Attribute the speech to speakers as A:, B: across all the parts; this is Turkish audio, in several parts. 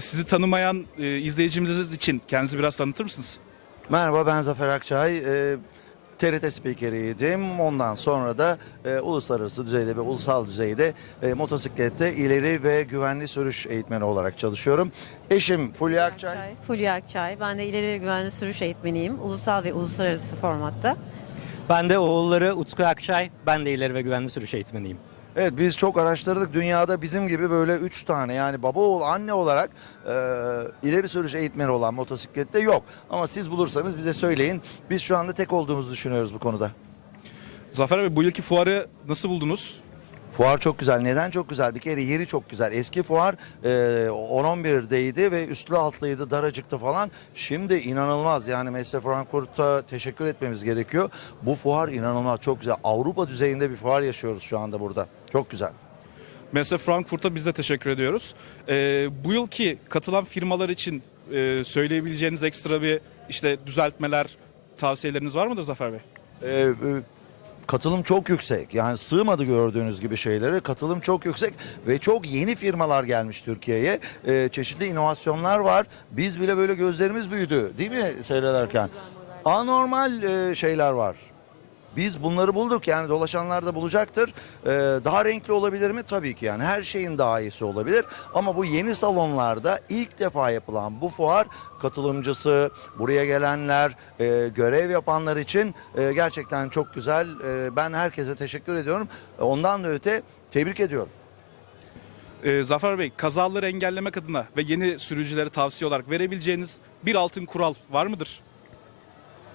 A: sizi tanımayan e, izleyicimiz için kendinizi biraz tanıtır mısınız?
B: Merhaba ben Zafer Akçay. Ee, TRT spikeriydim. Ondan sonra da e, uluslararası düzeyde ve ulusal düzeyde e, motosiklette ileri ve güvenli sürüş eğitmeni olarak çalışıyorum. Eşim Fulya Akçay.
C: Fulya Akçay. Ben de ileri ve güvenli sürüş eğitmeniyim. Ulusal ve uluslararası formatta.
D: Ben de oğulları Utku Akçay, ben de ileri ve güvenli sürüş eğitmeniyim.
B: Evet biz çok araştırdık. Dünyada bizim gibi böyle üç tane yani baba oğul anne olarak e, ileri sürüş eğitmeni olan motosiklette yok. Ama siz bulursanız bize söyleyin. Biz şu anda tek olduğumuzu düşünüyoruz bu konuda.
A: Zafer Bey bu yılki fuarı nasıl buldunuz?
B: Fuar çok güzel. Neden çok güzel? Bir kere yeri çok güzel. Eski fuar e, 10-11'deydi ve üstlü altlıydı, daracıktı falan. Şimdi inanılmaz. Yani Mesle Frankfurt'a teşekkür etmemiz gerekiyor. Bu fuar inanılmaz, çok güzel. Avrupa düzeyinde bir fuar yaşıyoruz şu anda burada. Çok güzel.
A: Mesela Frankfurt'a biz de teşekkür ediyoruz. E, bu yılki katılan firmalar için e, söyleyebileceğiniz ekstra bir işte düzeltmeler, tavsiyeleriniz var mıdır Zafer Bey? Ee,
B: katılım çok yüksek. Yani sığmadı gördüğünüz gibi şeylere. Katılım çok yüksek ve çok yeni firmalar gelmiş Türkiye'ye. Ee, çeşitli inovasyonlar var. Biz bile böyle gözlerimiz büyüdü değil mi seyrederken? Anormal e, şeyler var. Biz bunları bulduk yani dolaşanlar da bulacaktır. Ee, daha renkli olabilir mi? Tabii ki yani her şeyin daha iyisi olabilir. Ama bu yeni salonlarda ilk defa yapılan bu fuar katılımcısı, buraya gelenler, e, görev yapanlar için e, gerçekten çok güzel. E, ben herkese teşekkür ediyorum. Ondan da öte tebrik ediyorum.
A: E, Zafer Bey kazaları engellemek adına ve yeni sürücülere tavsiye olarak verebileceğiniz bir altın kural var mıdır?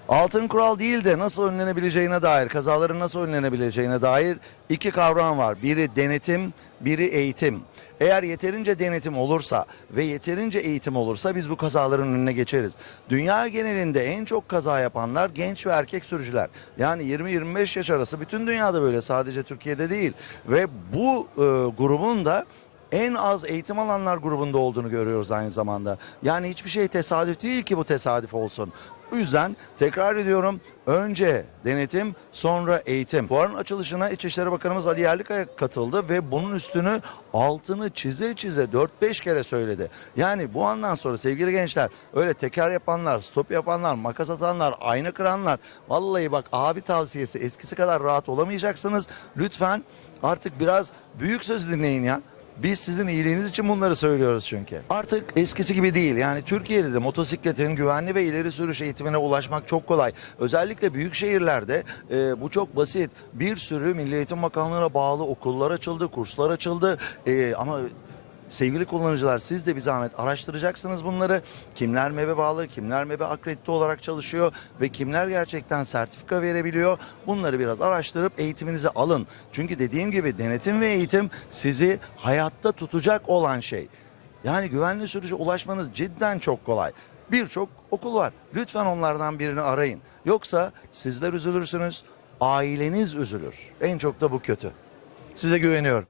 B: Altın kural değil de nasıl önlenebileceğine dair, kazaların nasıl önlenebileceğine dair iki kavram var. Biri denetim, biri eğitim. Eğer yeterince denetim olursa ve yeterince eğitim olursa biz bu kazaların önüne geçeriz. Dünya genelinde en çok kaza yapanlar genç ve erkek sürücüler. Yani 20-25 yaş arası bütün dünyada böyle sadece Türkiye'de değil. Ve bu e, grubun da en az eğitim alanlar grubunda olduğunu görüyoruz aynı zamanda. Yani hiçbir şey tesadüf değil ki bu tesadüf olsun. Bu yüzden tekrar ediyorum önce denetim sonra eğitim. Fuarın açılışına İçişleri Bakanımız Ali Yerlikaya katıldı ve bunun üstünü altını çize çize 4-5 kere söyledi. Yani bu andan sonra sevgili gençler öyle teker yapanlar, stop yapanlar, makas atanlar, ayna kıranlar vallahi bak abi tavsiyesi eskisi kadar rahat olamayacaksınız. Lütfen artık biraz büyük söz dinleyin ya. Biz sizin iyiliğiniz için bunları söylüyoruz çünkü. Artık eskisi gibi değil. Yani Türkiye'de de motosikletin güvenli ve ileri sürüş eğitimine ulaşmak çok kolay. Özellikle büyük şehirlerde e, bu çok basit. Bir sürü Milli Eğitim Bakanlığı'na bağlı okullar açıldı, kurslar açıldı. E, ama Sevgili kullanıcılar siz de bir zahmet araştıracaksınız bunları. Kimler MEB'e bağlı, kimler MEB'e akredite olarak çalışıyor ve kimler gerçekten sertifika verebiliyor. Bunları biraz araştırıp eğitiminizi alın. Çünkü dediğim gibi denetim ve eğitim sizi hayatta tutacak olan şey. Yani güvenli sürücü ulaşmanız cidden çok kolay. Birçok okul var. Lütfen onlardan birini arayın. Yoksa sizler üzülürsünüz, aileniz üzülür. En çok da bu kötü. Size güveniyorum.